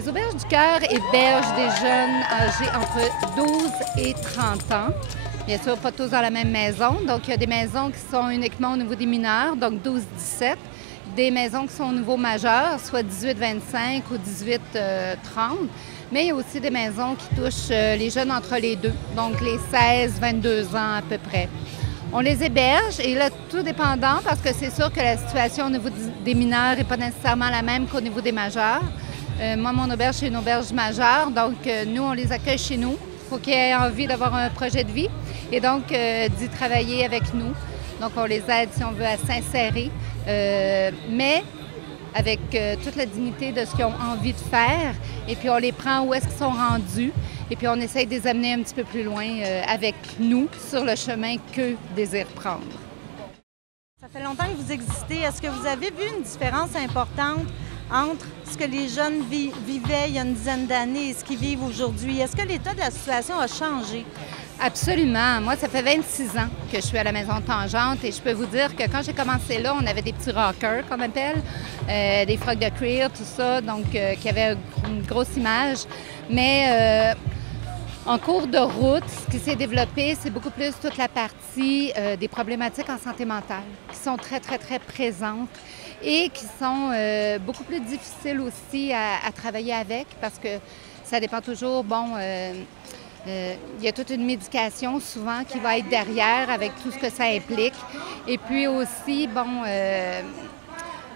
Les Auberges du Cœur hébergent des jeunes âgés entre 12 et 30 ans. Bien sûr, pas tous dans la même maison. Donc, il y a des maisons qui sont uniquement au niveau des mineurs, donc 12-17. Des maisons qui sont au niveau majeur, soit 18-25 ou 18-30. Mais il y a aussi des maisons qui touchent les jeunes entre les deux, donc les 16-22 ans à peu près. On les héberge et là, tout dépendant, parce que c'est sûr que la situation au niveau des mineurs n'est pas nécessairement la même qu'au niveau des majeurs. Moi, mon auberge, c'est une auberge majeure, donc nous, on les accueille chez nous. Il faut qu'ils aient envie d'avoir un projet de vie et donc d'y travailler avec nous. Donc, on les aide, si on veut, à s'insérer, mais avec toute la dignité de ce qu'ils ont envie de faire. Et puis, on les prend où est-ce qu'ils sont rendus. Et puis, on essaye de les amener un petit peu plus loin avec nous sur le chemin qu'eux désirent prendre. Ça fait longtemps que vous existez. Est-ce que vous avez vu une différence importante entre ce que les jeunes vivaient il y a une dizaine d'années et ce qu'ils vivent aujourd'hui? Est-ce que l'état de la situation a changé? Absolument. Moi, ça fait 26 ans que je suis à la Maison Tangente et je peux vous dire que quand j'ai commencé là, on avait des petits rockers, qu'on appelle, des frocs de cuir, tout ça, donc qui avaient une grosse image. Mais en cours de route, ce qui s'est développé, c'est beaucoup plus toute la partie des problématiques en santé mentale qui sont très, très, très présentes et qui sont beaucoup plus difficiles aussi à travailler avec parce que ça dépend toujours, il y a toute une médication souvent qui va être derrière avec tout ce que ça implique. Et puis aussi,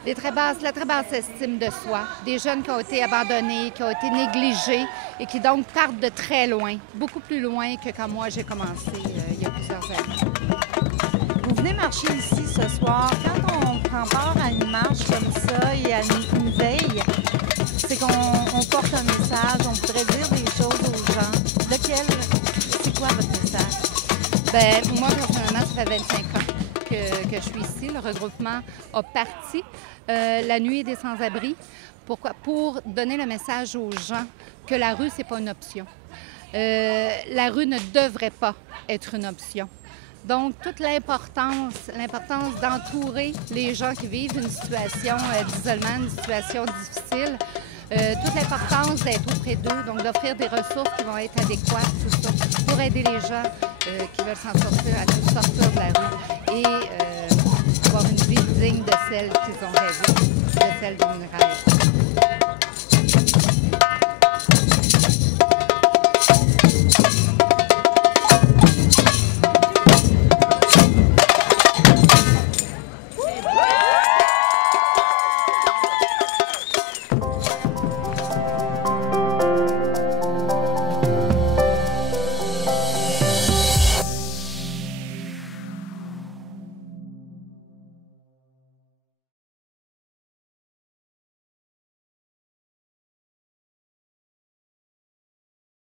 la très basse estime de soi. Des jeunes qui ont été abandonnés, qui ont été négligés et qui donc partent de très loin, beaucoup plus loin que quand moi j'ai commencé il y a plusieurs années. Vous venez marcher ici ce soir. Quand on prend part à une marche comme ça et à une veille, c'est qu'on porte un message, on voudrait dire des choses aux gens. C'est quoi votre message? Bien, moi, personnellement, ça fait 25 ans que je suis ici. Le regroupement a parti la nuit des sans-abri. Pourquoi? Pour donner le message aux gens que la rue, c'est pas une option. La rue ne devrait pas être une option. Donc, toute l'importance d'entourer les gens qui vivent une situation d'isolement, une situation difficile, toute l'importance d'être auprès d'eux, donc d'offrir des ressources qui vont être adéquates, tout ça, pour aider les gens qui veulent s'en sortir, à sortir de la rue et avoir une vie digne de celle qu'ils ont rêvé, de celle dont ils rêvent.